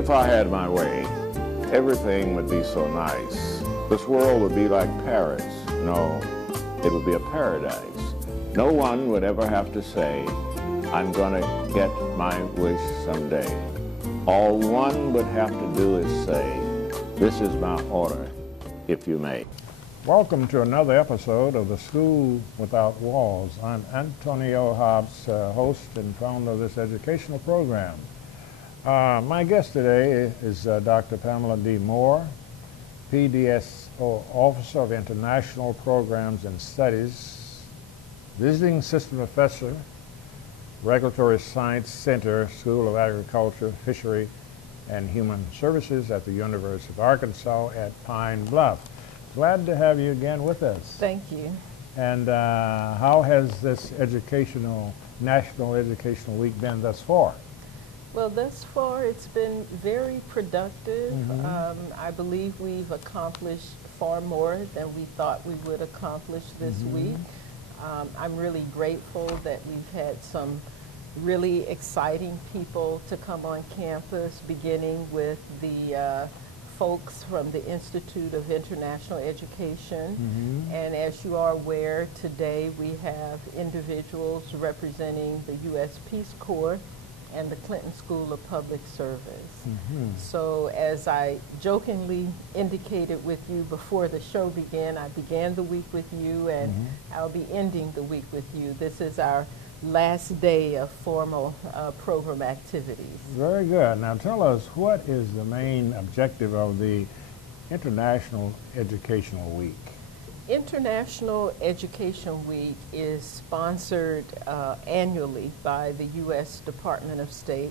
If I had my way, everything would be so nice. This world would be like Paris. No, it would be a paradise. No one would ever have to say, I'm going to get my wish someday. All one would have to do is say, this is my order, if you may. Welcome to another episode of the School Without Walls. I'm Antonio Hobbs, host and founder of this educational program. My guest today is Dr. Pamela D. Moore, PDSO Officer of International Programs and Studies, Visiting Assistant Professor, Regulatory Science Center, School of Agriculture, Fishery, and Human Services at the University of Arkansas at Pine Bluff. Glad to have you again with us. Thank you. And how has this National Educational Week been thus far? Well, thus far it's been very productive. I believe we've accomplished far more than we thought we would accomplish this week. I'm really grateful that we've had some really exciting people to come on campus, beginning with the folks from the Institute of International Education. And as you are aware, today we have individuals representing the U.S. Peace Corps and the Clinton School of Public Service. So as I jokingly indicated with you before the show began, I began the week with you and I'll be ending the week with you. This is our last day of formal program activities. Very good. Now tell us, what is the main objective of the International Educational Week? International Education Week is sponsored annually by the U.S. Department of State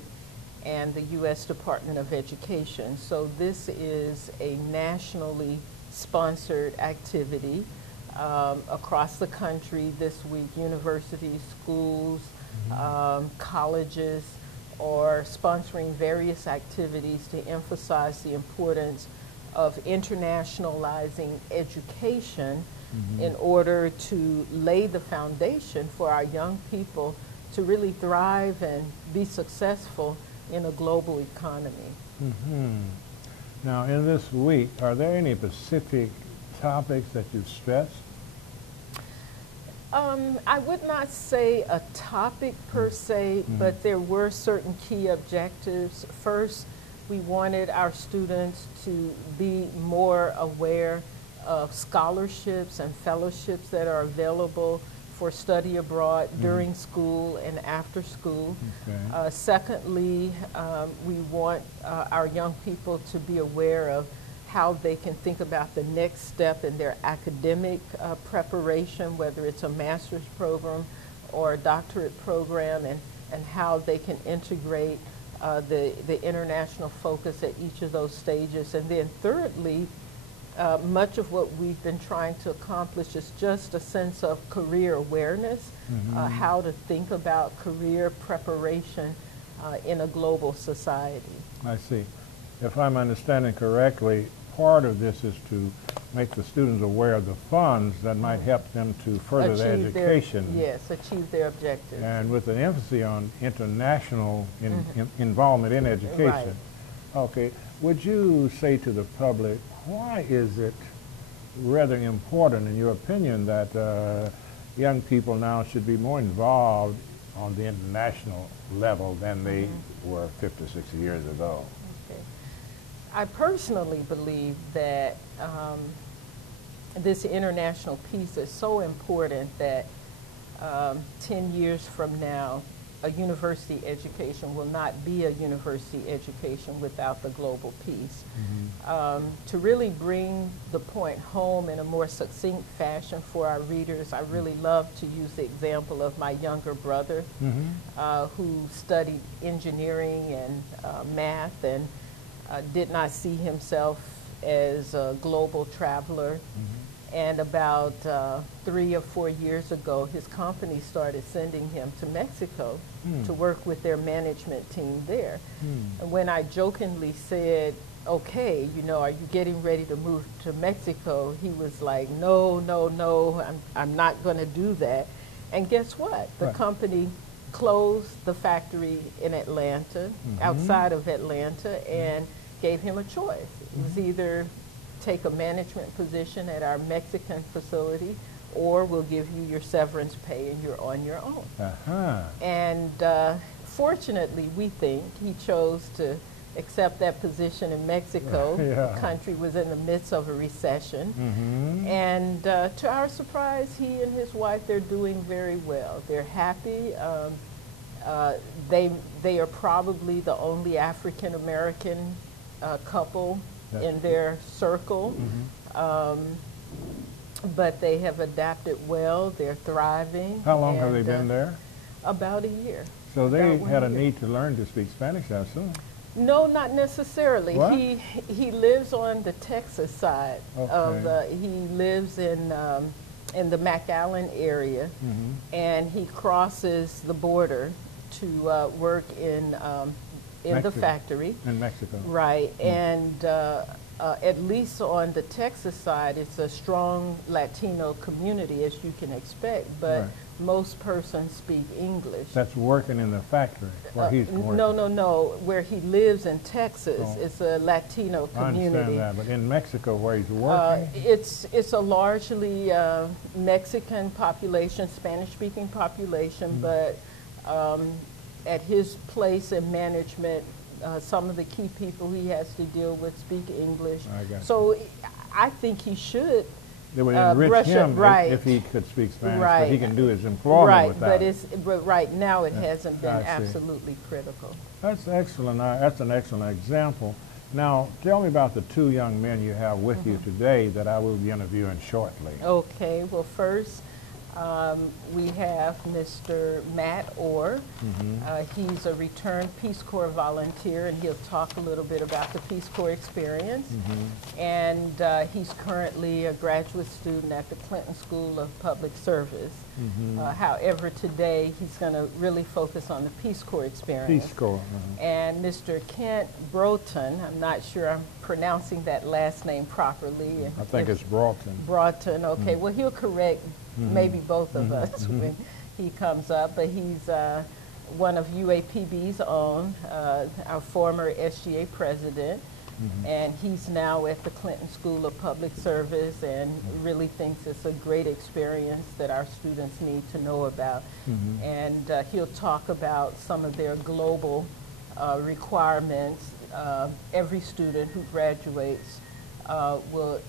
and the U.S. Department of Education. So this is a nationally sponsored activity across the country this week. Universities, schools, colleges are sponsoring various activities to emphasize the importance of internationalizing education in order to lay the foundation for our young people to really thrive and be successful in a global economy. Now, in this week, are there any specific topics that you've stressed? I would not say a topic per se, but there were certain key objectives. First, we wanted our students to be more aware of scholarships and fellowships that are available for study abroad during school and after school. Secondly, we want our young people to be aware of how they can think about the next step in their academic preparation, whether it's a master's program or a doctorate program, and how they can integrate the international focus at each of those stages. And then thirdly, much of what we've been trying to accomplish is just a sense of career awareness, how to think about career preparation in a global society. I see. If I'm understanding correctly, part of this is to make the students aware of the funds that might help them to further their education. Achieve their objectives. And with an emphasis on international involvement in education. Okay, would you say to the public, why is it rather important, in your opinion, that young people now should be more involved on the international level than they were 50, 60 years ago? I personally believe that this international piece is so important that 10 years from now, a university education will not be a university education without the global piece. To really bring the point home in a more succinct fashion for our readers, I really love to use the example of my younger brother who studied engineering and math and did not see himself as a global traveler. And about 3 or 4 years ago, his company started sending him to Mexico to work with their management team there. And when I jokingly said, okay, you know, are you getting ready to move to Mexico? He was like, no, I'm not going to do that. And guess what? The company closed the factory in Atlanta, outside of Atlanta, and gave him a choice. It was either take a management position at our Mexican facility, or we'll give you your severance pay and you're on your own. And fortunately, we think he chose to accept that position in Mexico. The country was in the midst of a recession. And to our surprise, he and his wife, they're doing very well. They're happy. They are probably the only African-American couple in their circle. But they have adapted well. They're thriving. How long have they been there? About a year. So they had a need to learn to speak Spanish, I assume. No, not necessarily. What? He lives on the Texas side of he lives in the McAllen area, and he crosses the border to work in the factory. In Mexico. Right, and at least on the Texas side, it's a strong Latino community, as you can expect, but most persons speak English. That's working in the factory where he's working? No. Where he lives in Texas, it's a Latino community. I understand that, but in Mexico where he's working? It's a largely Mexican population, Spanish-speaking population, but at his place in management, some of the key people he has to deal with speak English. So I think he should They would enrich him if he could speak Spanish, but he can do his employment without it. But right now it hasn't been absolutely critical. That's excellent. That's an excellent example. Now, tell me about the two young men you have with you today that I will be interviewing shortly. Okay. Well, first, we have Mr. Matt Orr. He's a returned Peace Corps volunteer, and he'll talk a little bit about the Peace Corps experience. And he's currently a graduate student at the Clinton School of Public Service. However, today he's going to really focus on the Peace Corps experience. Peace Corps. And Mr. Kent Broughton, I'm not sure I'm pronouncing that last name properly. I think it's Broughton. Broughton, okay. Well, he'll correct maybe both of us when he comes up, but he's one of UAPB's own, our former SGA president, and he's now at the Clinton School of Public Service and really thinks it's a great experience that our students need to know about. And he'll talk about some of their global requirements. Every student who graduates will,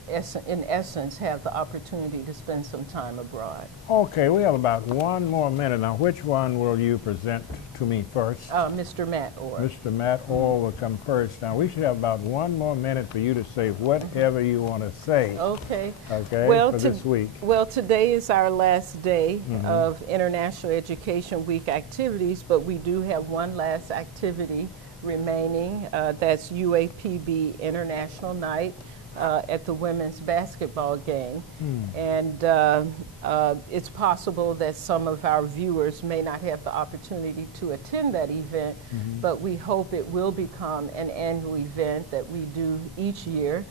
in essence, have the opportunity to spend some time abroad. Okay, we have about one more minute. Now, which one will you present to me first? Mr. Matt Orr. Mr. Matt Orr will come first. Now, we should have about one more minute for you to say whatever you want to say. Okay. Okay, well, for this week. Well, today is our last day of International Education Week activities, but we do have one last activity remaining. That's UAPB International Night. At the women's basketball game. And it's possible that some of our viewers may not have the opportunity to attend that event, but we hope it will become an annual event that we do each year.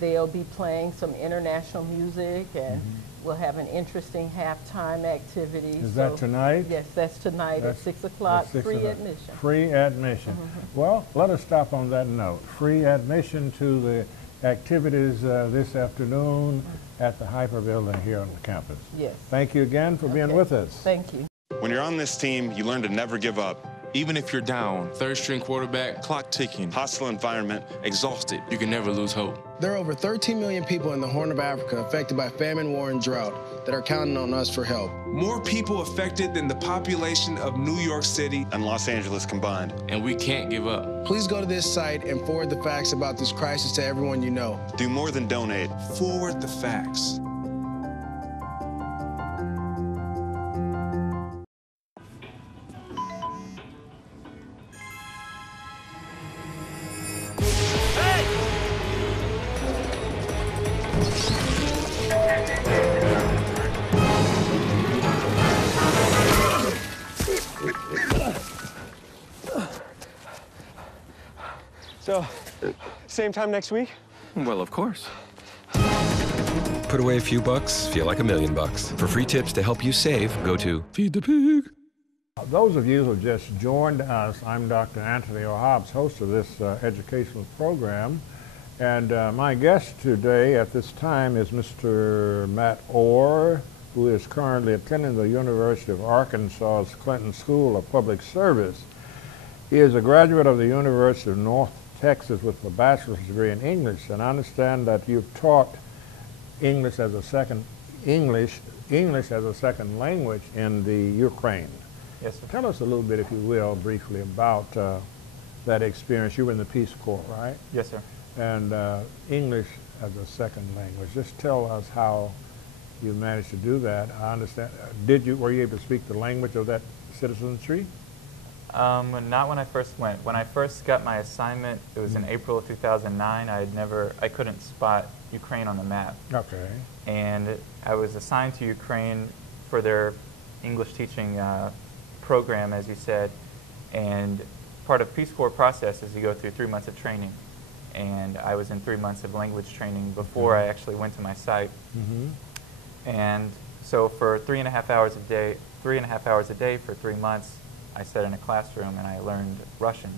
They'll be playing some international music, and we'll have an interesting halftime activity. Is that tonight? Yes, that's tonight at 6 o'clock, free admission. Free admission. Well, let us stop on that note. Free admission to the activities this afternoon at the Hyper Building here on the campus. Yes. Thank you again for being with us. Thank you. When you're on this team, you learn to never give up. Even if you're down, third-string quarterback, Clock ticking, hostile environment, exhausted, you can never lose hope. There are over 13 million people in the Horn of Africa affected by famine, war, and drought that are counting on us for help. More people affected than the population of New York City and Los Angeles combined. And we can't give up. Please go to this site and forward the facts about this crisis to everyone you know. Do more than donate. Forward the facts. So, same time next week? Well, of course. Put away a few bucks, feel like $1,000,000. For free tips to help you save, go to Feed the Pig. Those of you who have just joined us, I'm Dr. Anthony O. Hobbs, host of this educational program. And my guest today at this time is Mr. Matt Orr, who is currently attending the University of Arkansas's Clinton School of Public Service. He is a graduate of the University of North Texas with a bachelor's degree in English, and I understand that you've taught English as a second language in the Ukraine. Yes, sir. Tell us a little bit, if you will, briefly about that experience. You were in the Peace Corps, right? Yes, sir. And English as a second language. Just tell us how you managed to do that. I understand. Were you able to speak the language of that citizenry? Not when I first went. When I first got my assignment, it was in April of 2009. I couldn't spot Ukraine on the map. Okay. And I was assigned to Ukraine for their English teaching program, as you said. And part of Peace Corps process is you go through 3 months of training. And I was in 3 months of language training before I actually went to my site. And so for 3.5 hours a day for 3 months, I sat in a classroom and I learned Russian,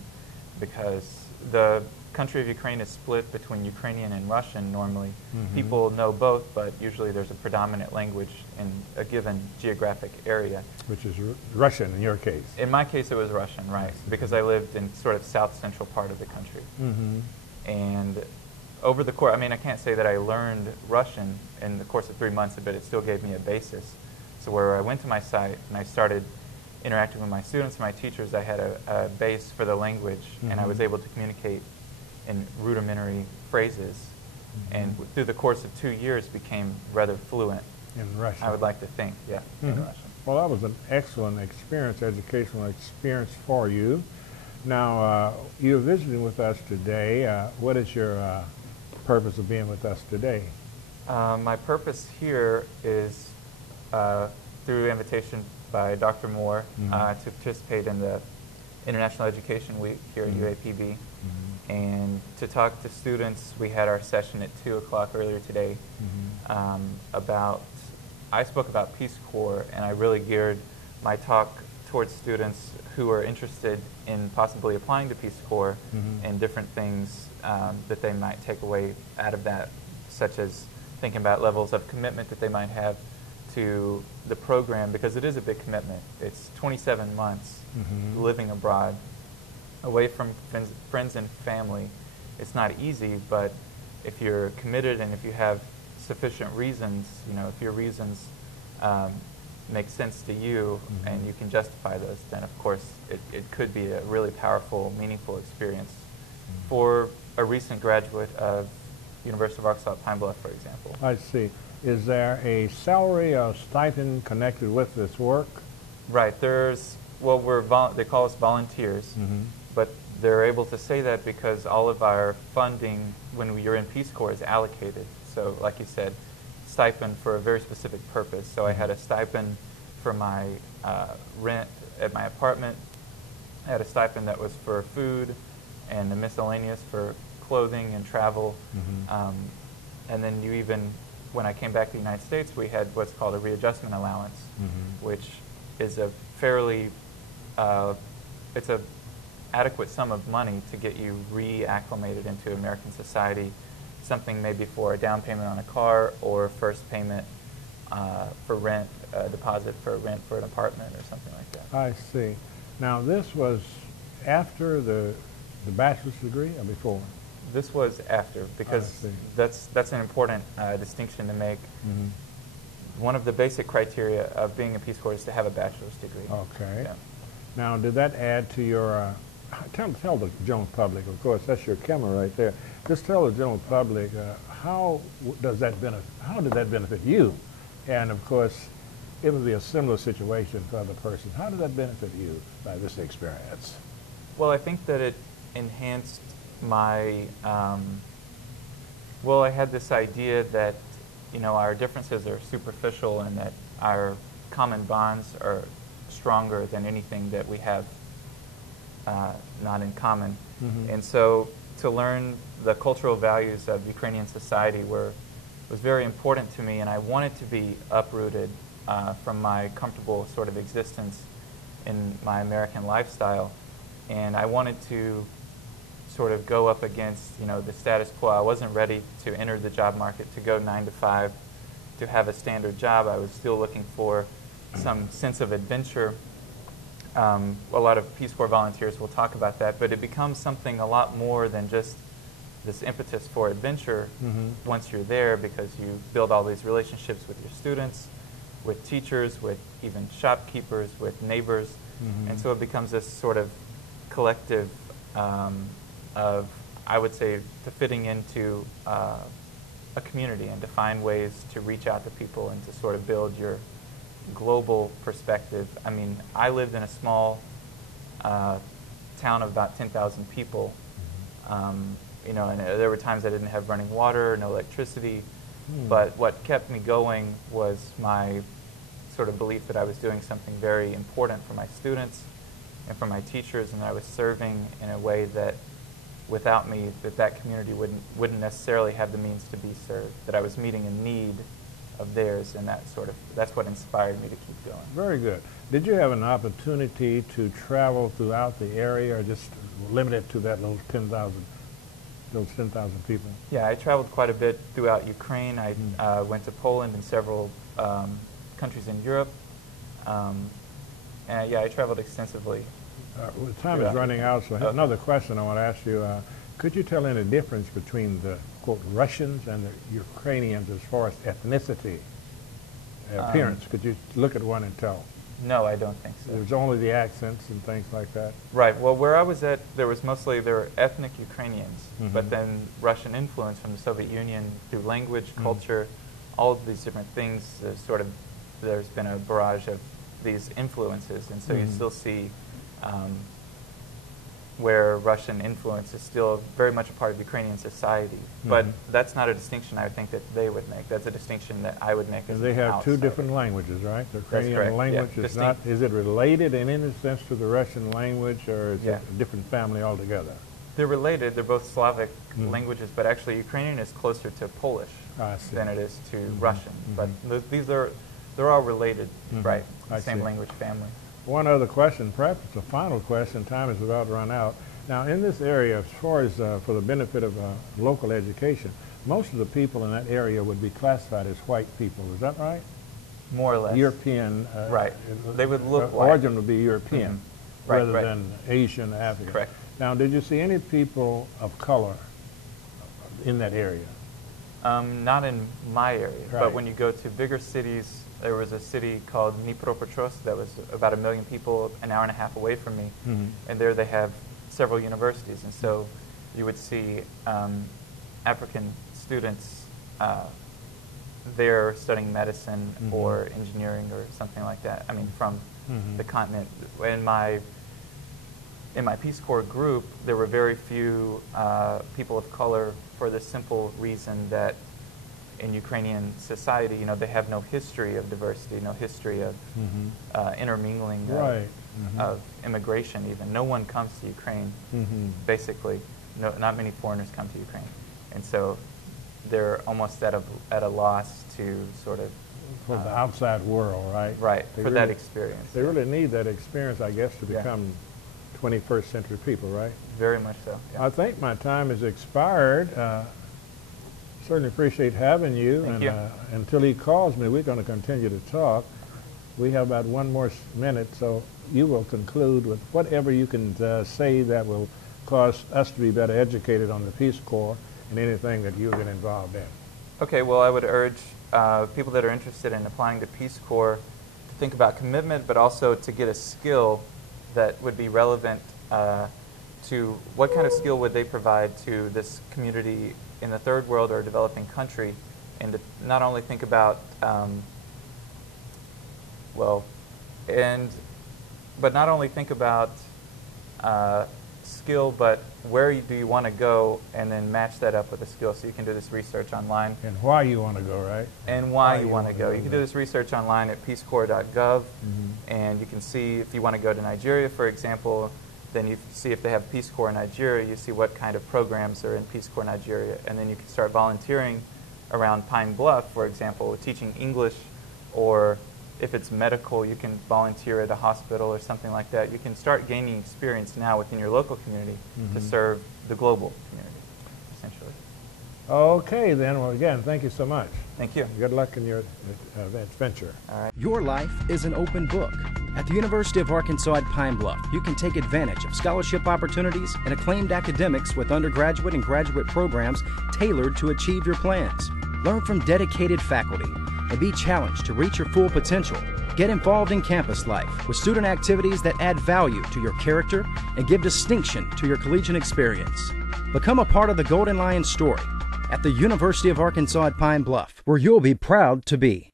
because the country of Ukraine is split between Ukrainian and Russian normally. People know both, but usually there's a predominant language in a given geographic area. Which is Russian in your case? In my case, it was Russian, right, because I lived in sort of south-central part of the country. And over the course, I mean, I can't say that I learned Russian in the course of 3 months, but it still gave me a basis. So where I went to my site and I started interacting with my students and my teachers, I had a base for the language, and I was able to communicate in rudimentary phrases, and through the course of 2 years became rather fluent. In Russian? I would like to think, yeah, in Russian. Well, that was an excellent experience, educational experience for you. Now, you're visiting with us today. What is your purpose of being with us today? My purpose here is through invitation by Dr. Moore to participate in the International Education Week here at UAPB, and to talk to students. We had our session at 2 o'clock earlier today I spoke about Peace Corps, and I really geared my talk towards students who are interested in possibly applying to Peace Corps and different things that they might take away out of that, such as thinking about levels of commitment that they might have to the program, because it is a big commitment. It's 27 months living abroad, away from friends and family. It's not easy, but if you're committed and if you have sufficient reasons, if your reasons make sense to you and you can justify those, then of course it could be a really powerful, meaningful experience. For a recent graduate of University of Arkansas at Pine Bluff, for example. I see. Is there a salary or stipend connected with this work? Right. They call us volunteers, but they're able to say that because all of our funding when you're in Peace Corps is allocated. So like you said, stipend for a very specific purpose. So I had a stipend for my rent at my apartment. I had a stipend that was for food, and a miscellaneous for clothing and travel. And then when I came back to the United States, we had what's called a readjustment allowance, which is a fairly, it's a adequate sum of money to get you reacclimated into American society, something maybe for a down payment on a car or first payment for rent, deposit for rent for an apartment or something like that. I see. Now this was after the bachelor's degree or before? This was after, because that's an important distinction to make. One of the basic criteria of being a Peace Corps is to have a bachelor's degree. Okay. Yeah. Now, did that add to your, tell the general public, of course, that's your camera right there. Just tell the general public, how did that benefit you? And of course, it would be a similar situation for other persons. How did that benefit you by this experience? Well, I think that it enhanced my, I had this idea that, our differences are superficial and that our common bonds are stronger than anything that we have not in common. And so to learn the cultural values of Ukrainian society was very important to me, and I wanted to be uprooted from my comfortable sort of existence in my American lifestyle, and I wanted to sort of go up against, you know, the status quo. I wasn't ready to enter the job market, to go 9 to 5, to have a standard job. I was still looking for some sense of adventure. A lot of Peace Corps volunteers will talk about that, but it becomes something a lot more than just this impetus for adventure once you're there, because you build all these relationships with your students, with teachers, with even shopkeepers, with neighbors, and so it becomes this sort of collective of, I would say, to fitting into a community and to find ways to reach out to people and to sort of build your global perspective. I mean, I lived in a small town of about 10,000 people, you know, and there were times I didn't have running water, no electricity, but what kept me going was my sort of belief that I was doing something very important for my students and for my teachers, and I was serving in a way that without me, that community wouldn't necessarily have the means to be served, that I was meeting a need of theirs, and that's what inspired me to keep going. Very good. Did you have an opportunity to travel throughout the area, or just limited to that little 10,000, those 10,000 people? Yeah, I traveled quite a bit throughout Ukraine. I went to Poland and several countries in Europe, and yeah, I traveled extensively. Time is running out, so I have another question I want to ask you. Could you tell any difference between the, quote, Russians and the Ukrainians as far as ethnicity, appearance? Could you look at one and tell? No, I don't think so. There's only the accents and things like that? Right. Well, where I was at, there were ethnic Ukrainians, but then Russian influence from the Soviet Union through language, culture, all of these different things. There's been a barrage of these influences, and so you still see where Russian influence is still very much a part of Ukrainian society. But that's not a distinction I would think that they would make. That's a distinction that I would make as they have outsider. two different languages, right? The That's Ukrainian correct. language Yeah. is not, is it related in any sense to the Russian language, or is it a different family altogether? They're related. They're both Slavic languages, but actually Ukrainian is closer to Polish than it is to Russian. But they're all related, right? Same language family. One other question, perhaps it's a final question. Time is about to run out. Now, in this area, as far as for the benefit of local education, most of the people in that area would be classified as white people. Is that right? More or less. European. Right. They would look white. Origin would be European rather than Asian, African. Correct. Now, did you see any people of color in that area? Not in my area, Right. but when you go to bigger cities, there was a city called Dnipropetrovsk that was about 1 million people, an hour and a half away from me, and there they have several universities, and so you would see African students there studying medicine or engineering or something like that. I mean, from the continent. In my Peace Corps group, there were very few people of color, for the simple reason that in Ukrainian society, you know, they have no history of diversity, no history of intermingling of immigration even. No one comes to Ukraine, basically. No, not many foreigners come to Ukraine. And so they're almost at a loss to sort of... For the outside world, right? Right, for that experience. They really need that experience, I guess, to become 21st century people, right? Very much so, yeah. I think my time has expired. Certainly appreciate having you. Thank you. Until he calls me, we're going to continue to talk. We have about one more minute, so you will conclude with whatever you can say that will cause us to be better educated on the Peace Corps and anything that you've been involved in. Okay, well, I would urge people that are interested in applying to Peace Corps to think about commitment, but also to get a skill that would be relevant to what kind of skill would they provide to this community in the third world or developing country, and to not only think about but not only think about skill, but where do you want to go, and then match that up with a skill. So you can do this research online. And why you want to go, right? And why you want to go. You can do this research online at peacecorps.gov, and you can see if you want to go to Nigeria, for example, then you see if they have Peace Corps in Nigeria, you see what kind of programs are in Peace Corps Nigeria, and then you can start volunteering around Pine Bluff, for example, teaching English or if it's medical, you can volunteer at a hospital or something like that. You can start gaining experience now within your local community to serve the global community, essentially. Okay, then. Well, again, thank you so much. Thank you. Good luck in your venture. All right. Your life is an open book. At the University of Arkansas at Pine Bluff, you can take advantage of scholarship opportunities and acclaimed academics with undergraduate and graduate programs tailored to achieve your plans. Learn from dedicated faculty and be challenged to reach your full potential. Get involved in campus life with student activities that add value to your character and give distinction to your collegiate experience. Become a part of the Golden Lion story at the University of Arkansas at Pine Bluff, where you'll be proud to be.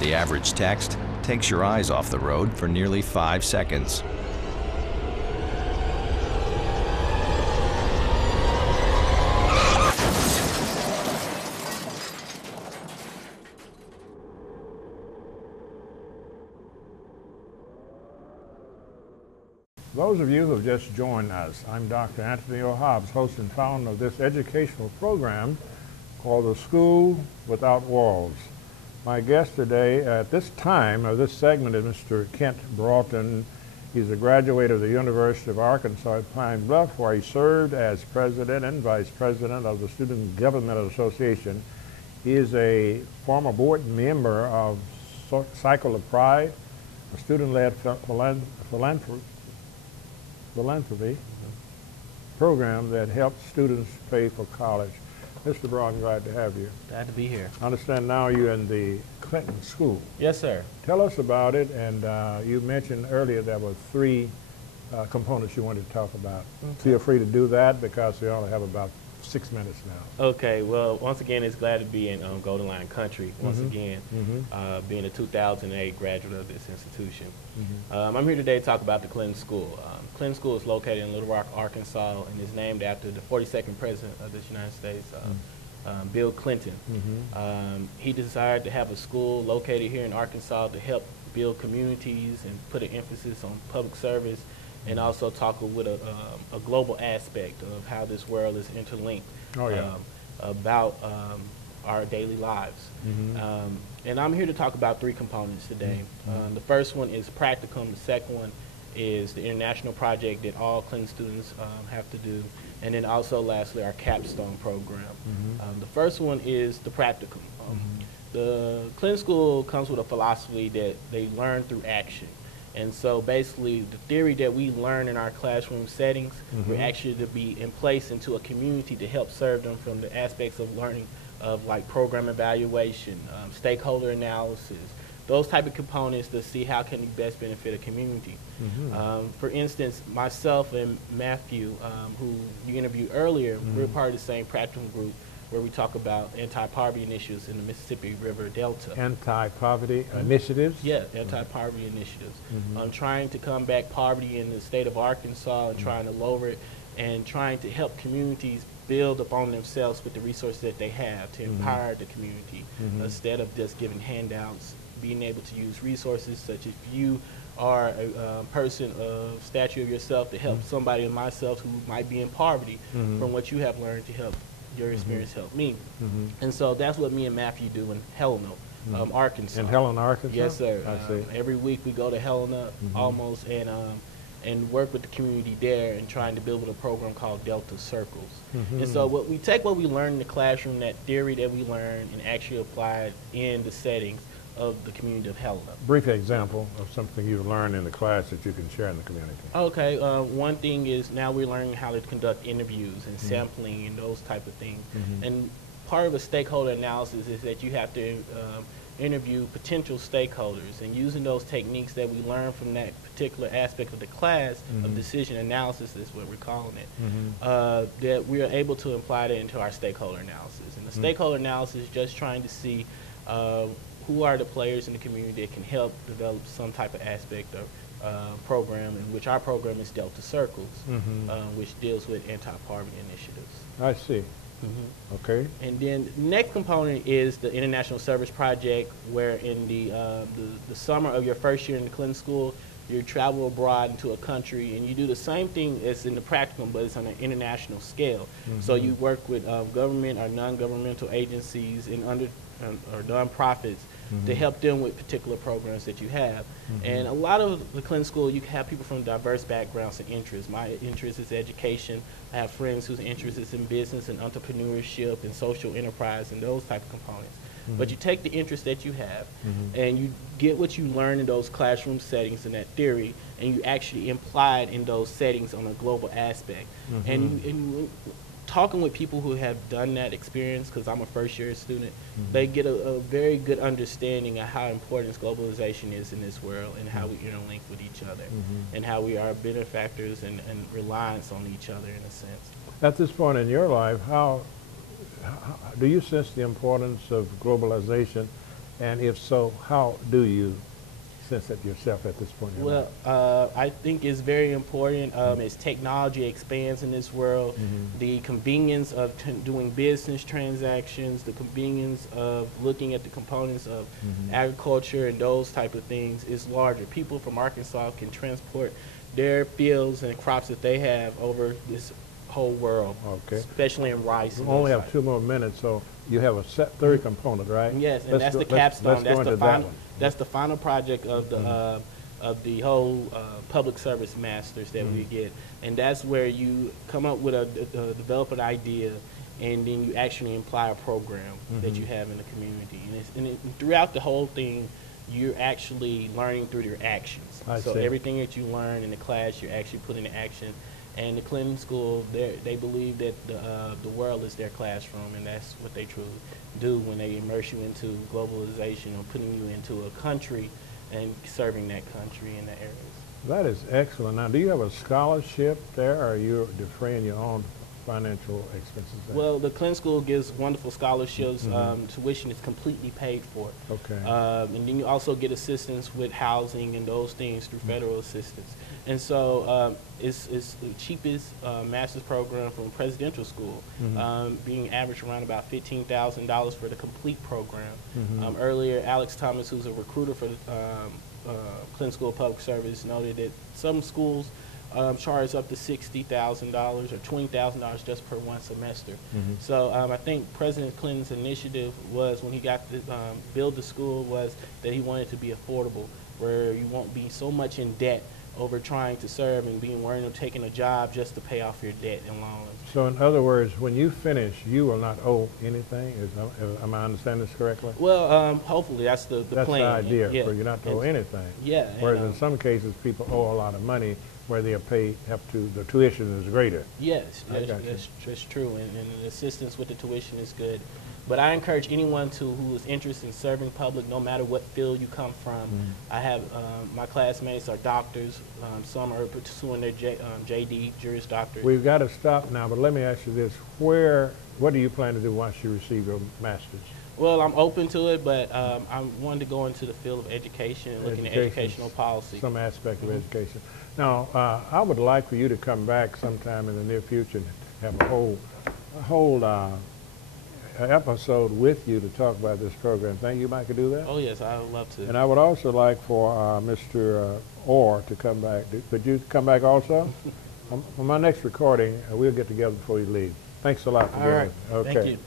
The average text takes your eyes off the road for nearly 5 seconds. Those of you who have just joined us, I'm Dr. Anthony O. Hobbs, host and founder of this educational program called The School Without Walls. My guest today at this time of this segment is Mr. Kent Broughton. He's a graduate of the University of Arkansas at Pine Bluff, where he served as president and vice president of the Student Government Association. He is a former board member of Cycle of Pride, a student-led philanthropy program that helps students pay for college. Mr. Broughton, glad to have you. Glad to be here. I understand now you're in the Clinton School. Yes, sir. Tell us about it, and you mentioned earlier there were 3 components you wanted to talk about. Okay. Feel free to do that because we only have about 6 minutes now. Okay, well, once again, it's glad to be in Golden Lion Country, once again, being a 2008 graduate of this institution. I'm here today to talk about the Clinton School. Clinton School is located in Little Rock, Arkansas, and is named after the 42nd President of the United States, Bill Clinton. He desired to have a school located here in Arkansas to help build communities and put an emphasis on public service, and also talk with a global aspect of how this world is interlinked about our daily lives. And I'm here to talk about 3 components today. The first one is practicum, the second one is the international project that all Clinton students have to do, and then also lastly our capstone program. The first one is the practicum. The Clinton School comes with a philosophy that they learn through action. And so basically the theory that we learn in our classroom settings, we're actually to be in place into a community to help serve them from the aspects of learning of like program evaluation, stakeholder analysis, those type of components to see how can you best benefit a community. For instance, myself and Matthew, who you interviewed earlier, we're part of the same practicum group where we talk about anti-poverty initiatives in the Mississippi River Delta. Anti-poverty initiatives? Yeah, anti-poverty initiatives. Trying to combat poverty in the state of Arkansas and trying to lower it and trying to help communities build upon themselves with the resources that they have to empower the community instead of just giving handouts, being able to use resources such as you are a person of stature of yourself to help somebody and myself who might be in poverty from what you have learned to help your experience help me. And so that's what me and Matthew do in Helena, Arkansas. In Helena, Arkansas? Yes, sir. I see. Every week we go to Helena almost and work with the community there and trying to build a program called Delta Circles. And so we take what we learn in the classroom, that theory that we learn, and actually apply it in the settings of the community of Helena. Brief example of something you learned in the class that you can share in the community. Okay, one thing is now we're learning how to conduct interviews and sampling and those type of things. And part of a stakeholder analysis is that you have to interview potential stakeholders, and using those techniques that we learn from that particular aspect of the class of decision analysis is what we're calling it, that we are able to apply that into our stakeholder analysis. And the stakeholder analysis is just trying to see who are the players in the community that can help develop some type of aspect of program, in which our program is Delta Circles, which deals with anti-poverty initiatives. I see. Okay. And then the next component is the International Service Project, where in the summer of your first year in the Clinton School, you travel abroad into a country, and you do the same thing as in the practicum, but it's on an international scale. So you work with government or non-governmental agencies and or nonprofits to help them with particular programs that you have. And a lot of the Clinton School, you have people from diverse backgrounds and interests. My interest is education. I have friends whose interest is in business and entrepreneurship and social enterprise and those type of components. But you take the interest that you have and you get what you learn in those classroom settings and that theory, and you actually apply it in those settings on a global aspect. And talking with people who have done that experience, because I'm a first-year student, they get a very good understanding of how important globalization is in this world and how we interlink with each other and how we are benefactors and reliance on each other in a sense. At this point in your life, how do you sense the importance of globalization? And if so, how do you sense it yourself at this point in your life? I think it's very important as technology expands in this world, the convenience of doing business transactions, the convenience of looking at the components of agriculture and those type of things is larger. People from Arkansas can transport their fields and crops that they have over this whole world, especially in rice. We only have 2 more minutes, so you have a set third component, right? Yes, and that's the capstone. That's the final project of the whole public service masters that we get, and that's where you come up with develop an idea, and then you actually apply a program that you have in the community. And throughout the whole thing, you're actually learning through your actions. So everything that you learn in the class, you're actually putting into action. And the Clinton School, they believe that the world is their classroom, and that's what they truly do when they immerse you into globalization or putting you into a country and serving that country in the areas. That is excellent. Now, do you have a scholarship there, or are you defraying your own financial expenses there? Well, the Clinton School gives wonderful scholarships. Tuition is completely paid for. And then you also get assistance with housing and those things through federal assistance. And so it's the cheapest master's program from presidential school, being averaged around about $15,000 for the complete program. Earlier, Alex Thomas, who's a recruiter for the Clinton School of Public Service, noted that some schools charge up to $60,000 or $20,000 just per one semester. So I think President Clinton's initiative was, when he got to build the school, was that he wanted it to be affordable, where you won't be so much in debt over trying to serve and being worried of taking a job just to pay off your debt and loans. So in other words, when you finish, you will not owe anything? Am I understanding this correctly? Well, hopefully that's the plan. That's the idea, for you not to owe anything. Yeah. Whereas in some cases, people owe a lot of money where they'll the tuition is greater. Yes, that's true, and the assistance with the tuition is good. But I encourage anyone who is interested in serving public, no matter what field you come from. I have my classmates are doctors. Some are pursuing their J.D. Juris Doctorate. We've got to stop now, but let me ask you this: what do you plan to do once you receive your master's? Well, I'm open to it, but I wanted to go into the field of education and looking at educational policy. Some aspect of education. Now, I would like for you to come back sometime in the near future and have a whole episode with you to talk about this program. Think you might could do that? Oh yes, I would love to. And I would also like for Mr. Orr to come back. Could you come back also? On my next recording, we'll get together before you leave. Thanks a lot for being here. All right. Thank you.